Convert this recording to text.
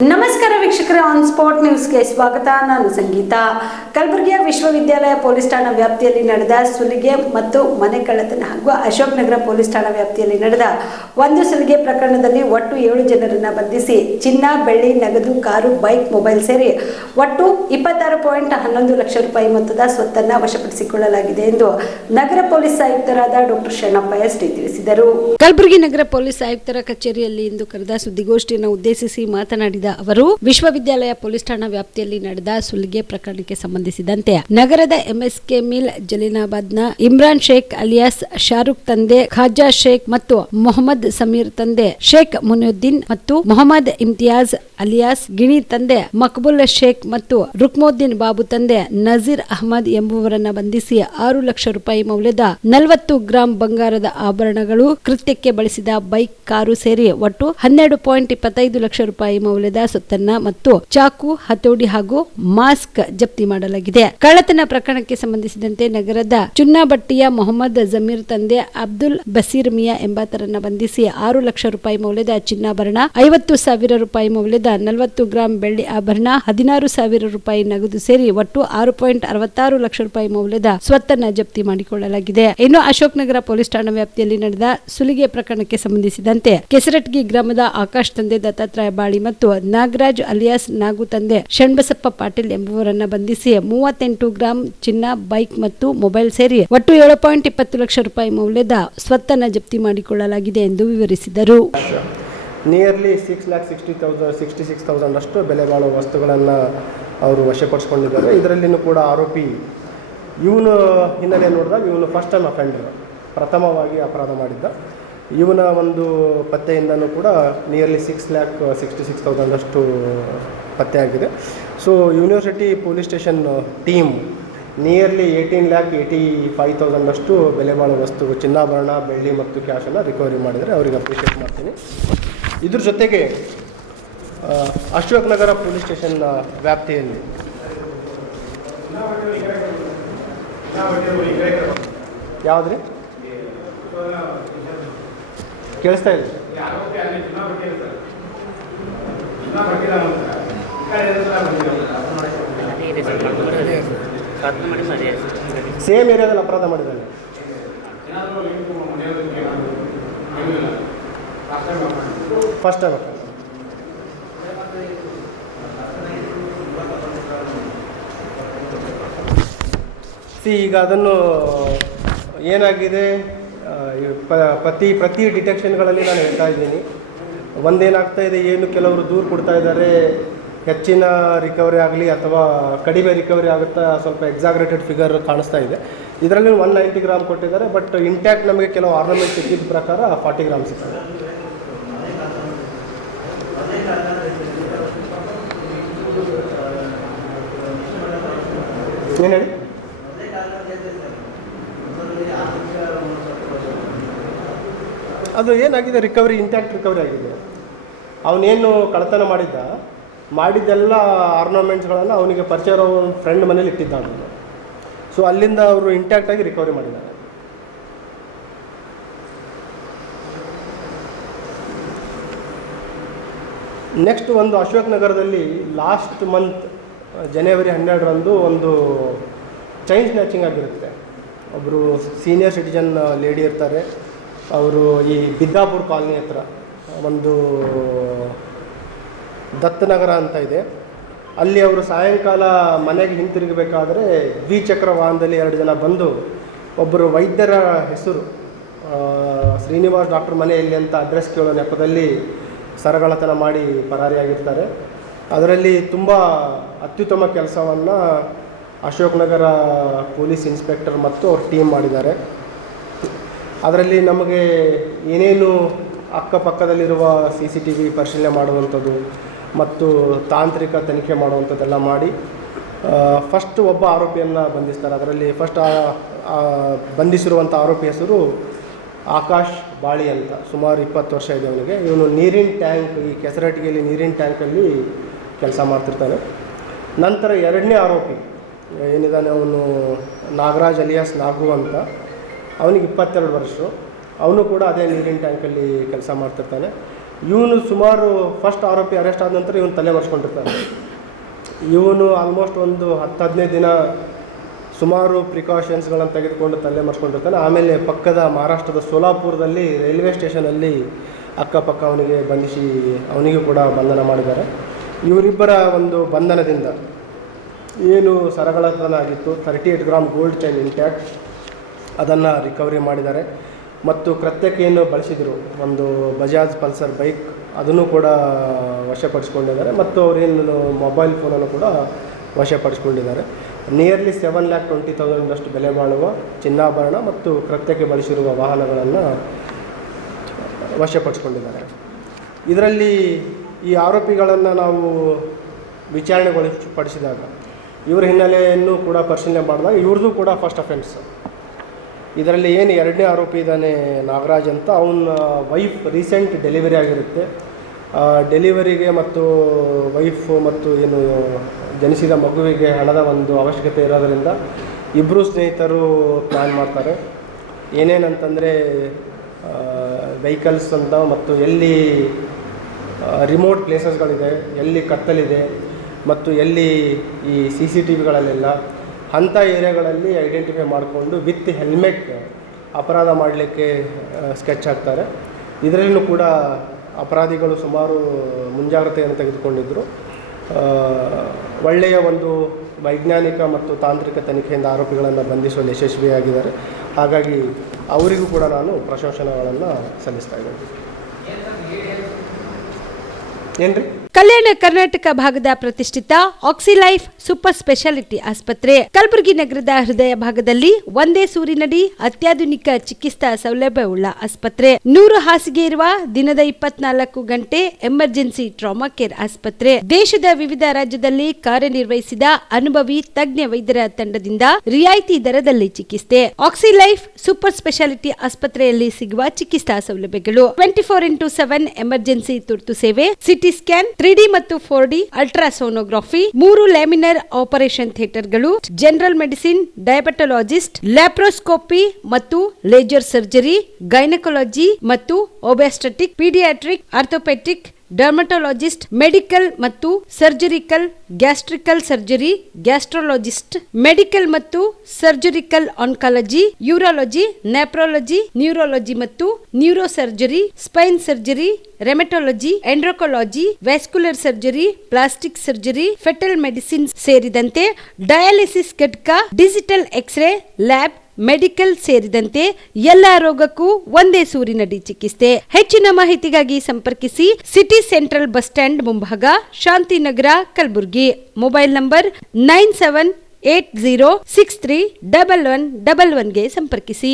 ನಮಸ್ಕಾರ ವೀಕ್ಷಕರೇ, on spot ನ್ಯೂಸ್ಗೆ ಸ್ವಾಗತ. ನಾನು ಸಂಗೀತ. ಕಲಬುರಗಿಯ ವಿಶ್ವವಿದ್ಯಾಲಯ ಪೊಲೀಸ್ ಠಾಣಾ ವ್ಯಾಪ್ತಿಯಲ್ಲಿ ನಡೆದ ಸುಲಿಗೆ ಮತ್ತು ಮನೆ ಕಳ್ಳತನ ಹಾಗೂ ಅಶೋಕ್ ನಗರ ಪೊಲೀಸ್ ಠಾಣಾ ವ್ಯಾಪ್ತಿಯಲ್ಲಿ ನಡೆದ ಒಂದು ಸುಲಿಗೆ ಪ್ರಕರಣದಲ್ಲಿ ಒಟ್ಟು 7 ಜನರನ್ನು ಬಂಧಿಸಿ ಚಿನ್ನ, ಬೆಳ್ಳಿ, ನಗದು, ಕಾರು, ಬೈಕ್, ಮೊಬೈಲ್ ಸೇರಿ ಒಟ್ಟು 26.11 ಲಕ್ಷ ರೂಪಾಯಿ ಮೊತ್ತದ ಸ್ವತ್ತನ್ನು ವಶಪಡಿಸಿಕೊಳ್ಳಲಾಗಿದೆ ಎಂದು ನಗರ ಪೊಲೀಸ್ ಆಯುಕ್ತರಾದ ಡಾಕ್ಟರ್ ಶರಣಪ್ಪ ಎಸ್ ಟಿ ತಿಳಿಸಿದರು. ಕಲಬುರಗಿ ನಗರ ಪೊಲೀಸ್ ಆಯುಕ್ತರ ಕಚೇರಿಯಲ್ಲಿ ಇಂದು ಕರೆದ ಸುದ್ದಿಗೋಷ್ಠಿಯನ್ನು ಉದ್ದೇಶಿಸಿ ಮಾತನಾಡಿದ ಅವರು, ವಿಶ್ವವಿದ್ಯಾಲಯ ಪೊಲೀಸ್ ಠಾಣಾ ವ್ಯಾಪ್ತಿಯಲ್ಲಿ ನಡೆದ ಸುಲಿಗೆ ಪ್ರಕರಣಕ್ಕೆ ಸಂಬಂಧಿಸಿದಂತೆ ನಗರದ ಎಂಎಸ್ಕೆ ಮಿಲ್ ಜಲೀನಾಬಾದ್ನ ಇಮ್ರಾನ್ ಶೇಖ್ ಅಲಿಯಾಸ್ ಶಾರುಖ್ ತಂದೆ ಖಾಜಾ ಶೇಖ್ ಮತ್ತು ಮೊಹಮ್ಮದ್ ಸಮೀರ್ ತಂದೆ ಶೇಖ್ ಮುನಿಯುದ್ದೀನ್ ಮತ್ತು ಮೊಹಮ್ಮದ್ ಇಮ್ತಿಯಾಜ್ ಅಲಿಯಾಸ್ ಗಿಣಿ ತಂದೆ ಮಕ್ಬುಲ್ ಶೇಖ್ ಮತ್ತು ರುಕ್ಮುದ್ದೀನ್ ಬಾಬು ತಂದೆ ನಜೀರ್ ಅಹಮದ್ ಎಂಬುವರನ್ನ ಬಂಧಿಸಿ 6 ಲಕ್ಷ ರೂಪಾಯಿ ಮೌಲ್ಯದ 40 ಗ್ರಾಂ ಬಂಗಾರದ ಆಭರಣಗಳು, ಕೃತ್ಯಕ್ಕೆ ಬಳಸಿದ ಬೈಕ್, ಕಾರು ಸೇರಿ ಒಟ್ಟು 12.25 ಲಕ್ಷ ರೂಪಾಯಿ ಮೌಲ್ಯದ ಸೊತ್ತನ್ನ ಮತ್ತು ಚಾಕು, ಹತೋಡಿ ಹಾಗೂ ಮಾಸ್ಕ್ ಜಪ್ತಿ ಮಾಡಲಾಗಿದೆ. ಕಳ್ಳತನ ಪ್ರಕರಣಕ್ಕೆ ಸಂಬಂಧಿಸಿದಂತೆ ನಗರದ ಚುನ್ನಾಬಟ್ಟಿಯ ಮೊಹಮ್ಮದ್ ಜಮೀರ್ ತಂದೆ ಅಬ್ದುಲ್ ಬಸೀರ್ ಮಿಯಾ ಎಂಬಾತರನ್ನ ಬಂಧಿಸಿ 6 ಲಕ್ಷ ರೂಪಾಯಿ ಮೌಲ್ಯದ ಚಿನ್ನಾಭರಣ, 50,000 ರೂಪಾಯಿ ಮೌಲ್ಯದ 40 ಗ್ರಾಂ ಬೆಳ್ಳಿ ಆಭರಣ, 16,000 ರೂಪಾಯಿ ನಗದು ಸೇರಿ ಒಟ್ಟು 6.66 ಲಕ್ಷ ರೂಪಾಯಿ ಮೌಲ್ಯದ ಸ್ವತ್ತನ್ನ ಜಪ್ತಿ ಮಾಡಿಕೊಳ್ಳಲಾಗಿದೆ. ಇನ್ನು ಅಶೋಕ್ ನಗರ ಪೊಲೀಸ್ ಠಾಣಾ ವ್ಯಾಪ್ತಿಯಲ್ಲಿ ನಡೆದ ಸುಲಿಗೆ ಪ್ರಕರಣಕ್ಕೆ ಸಂಬಂಧಿಸಿದಂತೆ ಕೆಸರಟ್ಗಿ ಗ್ರಾಮದ ಆಕಾಶ್ ತಂದೆ ದತ್ತಾತ್ರೇಯ ಬಾಳಿ ಮತ್ತು ನಾಗರಾಜ್ ಅಲಿಯಾಸ್ ನಾಗು ತಂದೆ ಶಣ್ಬಸಪ್ಪ ಪಾಟೀಲ್ ಎಂಬುವರನ್ನ ಬಂಧಿಸಿ 38 ಗ್ರಾಂ ಚಿನ್ನ, ಬೈಕ್ ಮತ್ತು ಮೊಬೈಲ್ ಸೇರಿ ಒಟ್ಟು 7.20 ಲಕ್ಷ ರೂಪಾಯಿ ಮೌಲ್ಯದ ಸ್ವತ್ತನ್ನ ಜಪ್ತಿ ಮಾಡಿಕೊಳ್ಳಲಾಗಿದೆ ಎಂದು ವಿವರಿಸಿದರು. ನಿಯರ್ಲಿ 6,66,000 ಅಷ್ಟು ಬೆಲೆ ಬಾಳುವ ವಸ್ತುಗಳನ್ನು ಅವರು ವಶಪಡಿಸಿಕೊಂಡಿದ್ದಾರೆ. ಇದರಲ್ಲಿನೂ ಕೂಡ ಆರೋಪಿ ಇವನು ಹಿನ್ನೆಲೆ ನೋಡಿದಾಗ ಇವನು ಫಸ್ಟ್ ಟೈಮ್ ಅಫೆಂಡರ್, ಪ್ರಥಮವಾಗಿ ಅಪರಾಧ ಮಾಡಿದ್ದ. ಇವನ ಒಂದು ಪತ್ತೆಯಿಂದನೂ ಕೂಡ ನಿಯರ್ಲಿ 6,66,000 ಅಷ್ಟು ಪತ್ತೆಯಾಗಿದೆ. So university police station team nearly 18,85,000 ಅಷ್ಟು ಬೆಲೆ ಬಾಳುವ ವಸ್ತು, ಚಿನ್ನಾಭರಣ, ಬೆಳ್ಳಿ ಮತ್ತು ಕ್ಯಾಶನ್ನು ರಿಕವರಿ ಮಾಡಿದರೆ ಅವರಿಗೆ ಅಪ್ರಿಷಿಯೇಟ್ ಮಾಡ್ತೀನಿ. ಇದ್ರ ಜೊತೆಗೆ ಅಶೋಕ್ ನಗರ ಪೊಲೀಸ್ ಸ್ಟೇಷನ್ ವ್ಯಾಪ್ತಿಯಲ್ಲಿ ಯಾವುದ್ರಿ ಕೇಳಿಸ್ತಾ ಇಲ್ಲ? ಸೇಮ್ ಏರಿಯಾದಲ್ಲಿ ಅಪರಾಧ ಮಾಡಿದ್ದಾನೆ. ಫಸ್ಟ್ ಟೈಮ್ ಈಗ ಅದನ್ನು ಏನಾಗಿದೆ, ಪ್ರತಿ ಡಿಟೆಕ್ಷನ್ಗಳಲ್ಲಿ ನಾನು ಹೇಳ್ತಾ ಇದ್ದೀನಿ. ಒಂದೇನಾಗ್ತಾ ಇದೆ, ಏನು ಕೆಲವರು ದೂರು ಕೊಡ್ತಾ ಇದ್ದಾರೆ, ಹೆಚ್ಚಿನ ರಿಕವರಿ ಆಗಲಿ ಅಥವಾ ಕಡಿಮೆ ರಿಕವರಿ ಆಗುತ್ತಾ, ಸ್ವಲ್ಪ ಎಕ್ಸಾಗ್ರೇಟೆಡ್ ಫಿಗರ್ ಕಾಣಿಸ್ತಾ ಇದೆ. ಇದರಲ್ಲಿ 190 ಗ್ರಾಮ್ ಕೊಟ್ಟಿದ್ದಾರೆ, ಬಟ್ ಇಂಟ್ಯಾಕ್ಟ್ ನಮಗೆ ಕೆಲವು ಆರ್ನಮೆಂಟ್ ಸಿಕ್ಕಿದ ಪ್ರಕಾರ 40 ಗ್ರಾಮ್ ಸಿಗ್ತದೆ. ಏನು ಹೇಳಿ? ಅದು ಏನಾಗಿದೆ, ರಿಕವರಿ ಇಂಟ್ಯಾಕ್ಟ್ ರಿಕವರಿ ಆಗಿದೆ. ಅವನೇನು ಕಳ್ಳತನ ಮಾಡಿದ್ದೆಲ್ಲ ಆರ್ನಮೆಂಟ್ಸ್ಗಳನ್ನು ಅವನಿಗೆ ಪರಿಚಯ ಇರೋ ಫ್ರೆಂಡ್ ಮನೇಲಿ ಇಟ್ಟಿದ್ದ ಅದನ್ನು. ಸೊ ಅಲ್ಲಿಂದ ಅವರು ಇಂಟ್ಯಾಕ್ಟಾಗಿ ರಿಕವರಿ ಮಾಡಿದ್ದಾರೆ. ನೆಕ್ಸ್ಟ್ ಒಂದು ಅಶೋಕ್ ನಗರದಲ್ಲಿ ಲಾಸ್ಟ್ ಮಂತ್ ಜನವರಿ 12ರಂದು ಒಂದು ಚೈನ್ ಸ್ನ್ಯಾಚಿಂಗ್ ಆಗಿರುತ್ತೆ. ಒಬ್ಬರು ಸೀನಿಯರ್ ಸಿಟಿಜನ್ ಲೇಡಿ ಇರ್ತಾರೆ. ಅವರು ಈ ಬಿದ್ದಾಪುರ ಕಾಲನಿ ಹತ್ರ ಒಂದು ದತ್ತನಗರ ಅಂತ ಇದೆ, ಅಲ್ಲಿ ಅವರು ಸಾಯಂಕಾಲ ಮನೆಗೆ ಹಿಂತಿರುಗಬೇಕಾದ್ರೆ ದ್ವಿಚಕ್ರ ವಾಹನದಲ್ಲಿ 2 ಜನ ಬಂದು, ಒಬ್ಬರು ವೈದ್ಯರ ಹೆಸರು ಶ್ರೀನಿವಾಸ್ ಡಾಕ್ಟರ್ ಮನೆಯಲ್ಲಿ ಅಂತ ಅಡ್ರೆಸ್ ಕೇಳೋ ನೆಪದಲ್ಲಿ ಸರಗಳತನ ಮಾಡಿ ಪರಾರಿಯಾಗಿರ್ತಾರೆ. ಅದರಲ್ಲಿ ತುಂಬ ಅತ್ಯುತ್ತಮ ಕೆಲಸವನ್ನು ಅಶೋಕ್ ನಗರ ಪೊಲೀಸ್ ಇನ್ಸ್ಪೆಕ್ಟರ್ ಮತ್ತು ಅವ್ರ ಟೀಮ್ ಮಾಡಿದ್ದಾರೆ. ಅದರಲ್ಲಿ ನಮಗೆ ಏನೇನು ಅಕ್ಕಪಕ್ಕದಲ್ಲಿರುವ CCTV ಪರಿಶೀಲನೆ ಮಾಡುವಂಥದ್ದು ಮತ್ತು ತಾಂತ್ರಿಕ ತನಿಖೆ ಮಾಡುವಂಥದ್ದೆಲ್ಲ ಮಾಡಿ ಫಸ್ಟ್ ಒಬ್ಬ ಆರೋಪಿಯನ್ನು ಬಂಧಿಸ್ತಾರೆ. ಅದರಲ್ಲಿ ಫಸ್ಟ್ ಬಂಧಿಸಿರುವಂಥ ಆರೋಪಿ ಹೆಸರು ಆಕಾಶ್ ಬಾಳಿ ಅಂತ, ಸುಮಾರು 20 ವರ್ಷ ಇದೆ ಅವನಿಗೆ. ಇವನು ನೀರಿನ ಟ್ಯಾಂಕ್, ಈ ಕೆಸರಟ್ಟಿಗೆಯಲ್ಲಿ ನೀರಿನ ಟ್ಯಾಂಕಲ್ಲಿ ಕೆಲಸ ಮಾಡ್ತಿರ್ತಾನೆ. ನಂತರ 2ನೇ ಆರೋಪಿ ಏನಿದ್ದಾನೆ, ಅವನು ನಾಗರಾಜ್ ಅಲಿಯಾಸ್ ನಾಗು ಅಂತ, ಅವನಿಗೆ 22 ವರ್ಷ. ಅವನು ಕೂಡ ಅದೇ ನೀರಿನ ಟ್ಯಾಂಕಲ್ಲಿ ಕೆಲಸ ಮಾಡ್ತಿರ್ತಾನೆ. ಇವನು ಸುಮಾರು ಫಸ್ಟ್ ಆರೋಪಿ ಅರೆಸ್ಟ್ ಆದ ನಂತರ ಇವನು ತಲೆ ಮರೆಸ್ಕೊಂಡಿರ್ತಾನೆ. ಇವನು ಆಲ್ಮೋಸ್ಟ್ ಒಂದು 10-15 ದಿನ ಸುಮಾರು ಪ್ರಿಕಾಷನ್ಸ್ಗಳನ್ನು ತೆಗೆದುಕೊಂಡು ತಲೆ ಮರೆಸ್ಕೊಂಡಿರ್ತಾನೆ. ಆಮೇಲೆ ಪಕ್ಕದ ಮಹಾರಾಷ್ಟ್ರದ ಸೋಲಾಪುರದಲ್ಲಿ ರೈಲ್ವೆ ಸ್ಟೇಷನಲ್ಲಿ ಅಕ್ಕಪಕ್ಕ ಅವನಿಗೆ ಬಂಧಿಸಿ ಅವನಿಗೂ ಕೂಡ ಬಂಧನ ಮಾಡಿದ್ದಾರೆ. ಇವರಿಬ್ಬರ ಒಂದು ಬಂಧನದಿಂದ ಏನು ಸರಗಳತನ ಆಗಿತ್ತು 38 ಗ್ರಾಮ್ ಗೋಲ್ಡ್ ಚೈನ್ ಇಂಟ್ಯಾಕ್ಟ್ ಅದನ್ನು ರಿಕವರಿ ಮಾಡಿದ್ದಾರೆ. ಮತ್ತು ಕೃತ್ಯಕ್ಕೆ ಏನು ಬಳಸಿದರು ಒಂದು ಬಜಾಜ್ ಪಲ್ಸರ್ ಬೈಕ್ ಅದನ್ನು ಕೂಡ ವಶಪಡಿಸ್ಕೊಂಡಿದ್ದಾರೆ. ಮತ್ತು ಅವರೇನು ಮೊಬೈಲ್ ಫೋನನ್ನು ಕೂಡ ವಶಪಡಿಸ್ಕೊಂಡಿದ್ದಾರೆ. ನಿಯರ್ಲಿ 7,20,000 ಬೆಲೆ ಬಾಳುವ ಚಿನ್ನಾಭರಣ ಮತ್ತು ಕೃತ್ಯಕ್ಕೆ ಬಳಸಿರುವ ವಾಹನಗಳನ್ನು ವಶಪಡಿಸ್ಕೊಂಡಿದ್ದಾರೆ. ಇದರಲ್ಲಿ ಈ ಆರೋಪಿಗಳನ್ನು ನಾವು ವಿಚಾರಣೆಗೊಳಪಡಿಸಿದಾಗ ಇವರ ಹಿನ್ನೆಲೆಯನ್ನು ಕೂಡ ಪರಿಶೀಲನೆ ಮಾಡಿದಾಗ ಇವ್ರದ್ದು ಕೂಡ ಫಸ್ಟ್ ಅಫೆನ್ಸ್. ಇದರಲ್ಲಿ ಏನು 2ನೇ ಆರೋಪಿ ಇದ್ದಾನೆ ನಾಗರಾಜ್ ಅಂತ, ಅವನ ವೈಫ್ ರೀಸೆಂಟ್ ಡೆಲಿವರಿ ಆಗಿರುತ್ತೆ. ಡೆಲಿವರಿಗೆ ಮತ್ತು ವೈಫ್ ಮತ್ತು ಏನು ಜನಿಸಿದ ಮಗುವಿಗೆ ಹಣದ ಒಂದು ಅವಶ್ಯಕತೆ ಇರೋದರಿಂದ ಇಬ್ಬರು ಸ್ನೇಹಿತರು ಪ್ಲ್ಯಾನ್ ಮಾಡ್ತಾರೆ. ಏನೇನಂತಂದರೆ ವೆಹಿಕಲ್ಸ್ ಅಂತ ಮತ್ತು ಎಲ್ಲಿ ರಿಮೋಟ್ ಪ್ಲೇಸಸ್ಗಳಿದೆ, ಎಲ್ಲಿ ಕತ್ತಲಿದೆ ಮತ್ತು ಎಲ್ಲಿ ಈ CCTVಗಳಲ್ಲೆಲ್ಲ ಅಂಥ ಏರಿಯಾಗಳಲ್ಲಿ ಐಡೆಂಟಿಫೈ ಮಾಡಿಕೊಂಡು ವಿತ್ ಹೆಲ್ಮೆಟ್ ಅಪರಾಧ ಮಾಡಲಿಕ್ಕೆ ಸ್ಕೆಚ್ ಹಾಕ್ತಾರೆ. ಇದರಲ್ಲೂ ಕೂಡ ಅಪರಾಧಿಗಳು ಸುಮಾರು ಮುಂಜಾಗ್ರತೆಯನ್ನು ತೆಗೆದುಕೊಂಡಿದ್ದರು. ಒಳ್ಳೆಯ ಒಂದು ವೈಜ್ಞಾನಿಕ ಮತ್ತು ತಾಂತ್ರಿಕ ತನಿಖೆಯಿಂದ ಆರೋಪಿಗಳನ್ನು ಬಂಧಿಸುವಲ್ಲಿ ಯಶಸ್ವಿಯಾಗಿದ್ದಾರೆ. ಹಾಗಾಗಿ ಅವರಿಗೂ ಕೂಡ ನಾನು ಪ್ರಶಂಸನೆಗಳನ್ನು ಸಲ್ಲಿಸ್ತಾ ಇದ್ದೇನೆ. ಏನ್ರಿ? ಕಲ್ಯಾಣ ಕರ್ನಾಟಕ ಭಾಗದ ಪ್ರತಿಷ್ಠಿತ ಆಕ್ಸಿಲೈಫ್ ಸೂಪರ್ ಸ್ಪೆಷಾಲಿಟಿ ಆಸ್ಪತ್ರೆ ಕಲಬುರಗಿ ನಗರದ ಹೃದಯ ಭಾಗದಲ್ಲಿ ಒಂದೇ ಸೂರಿನಡಿ ಅತ್ಯಾಧುನಿಕ ಚಿಕಿತ್ಸಾ ಸೌಲಭ್ಯವುಳ್ಳ ಆಸ್ಪತ್ರೆ. 100 ಹಾಸಿಗೆ ಇರುವ ದಿನದ 24 ಗಂಟೆ ಎಮರ್ಜೆನ್ಸಿ ಟ್ರಾಮಾ ಕೇರ್ ಆಸ್ಪತ್ರೆ. ದೇಶದ ವಿವಿಧ ರಾಜ್ಯದಲ್ಲಿ ಕಾರ್ಯನಿರ್ವಹಿಸಿದ ಅನುಭವಿ ತಜ್ಞ ವೈದ್ಯರ ತಂಡದಿಂದ ರಿಯಾಯಿತಿ ದರದಲ್ಲಿ ಚಿಕಿತ್ಸೆ. ಆಕ್ಸಿಲೈಫ್ ಸೂಪರ್ ಸ್ಪೆಷಾಲಿಟಿ ಆಸ್ಪತ್ರೆಯಲ್ಲಿ ಸಿಗುವ ಚಿಕಿತ್ಸಾ ಸೌಲಭ್ಯಗಳು: 24x7 ಎಮರ್ಜೆನ್ಸಿ ತುರ್ತು ಸೇವೆ, ಸಿಟಿ ಸ್ಕ್ಯಾನ್, 3D ಮತ್ತು 4D ಅಲ್ಟ್ರಾಸೋನೋಗ್ರಫಿ, 3 ಲ್ಯಾಮಿನರ್ ಆಪರೇಷನ್ ಥಿಯೇಟರ್ಗಳು, ಜನರಲ್ ಮೆಡಿಸಿನ್, ಡಯಾಬೆಟೊಲಾಜಿಸ್ಟ್, ಲ್ಯಾಪ್ರೋಸ್ಕೋಪಿ ಮತ್ತು ಲೇಜರ್ ಸರ್ಜರಿ, ಗೈನಕಾಲಜಿ ಮತ್ತು obstetric, paediatric, orthopaedic, dermatologist, medical ಮತ್ತು surgical, gastric surgery, gastrologist, medical ಮತ್ತು surgical oncology, urology, nephrology, neurology ಮತ್ತು neuro surgery, spine surgery, rheumatology, endocrinology, vascular surgery, plastic surgery, foetal medicine ಸೇರಿದಂತೆ dialysis ಘಟಕ, digital x ray lab, medical ಸೇರಿದಂತೆ ಎಲ್ಲಾ ರೋಗಕ್ಕೂ ಒಂದೇ ಸೂರಿನಡಿ ಚಿಕಿತ್ಸೆ. ಹೆಚ್ಚಿನ ಮಾಹಿತಿಗಾಗಿ ಸಂಪರ್ಕಿಸಿ ಸಿಟಿ ಸೆಂಟ್ರಲ್ ಬಸ್ ಸ್ಟ್ಯಾಂಡ್ ಮುಂಭಾಗ, ಶಾಂತಿನಗರ, ಕಲಬುರಗಿ. ಮೊಬೈಲ್ ನಂಬರ್ 9780631111 ಗೆ ಸಂಪರ್ಕಿಸಿ.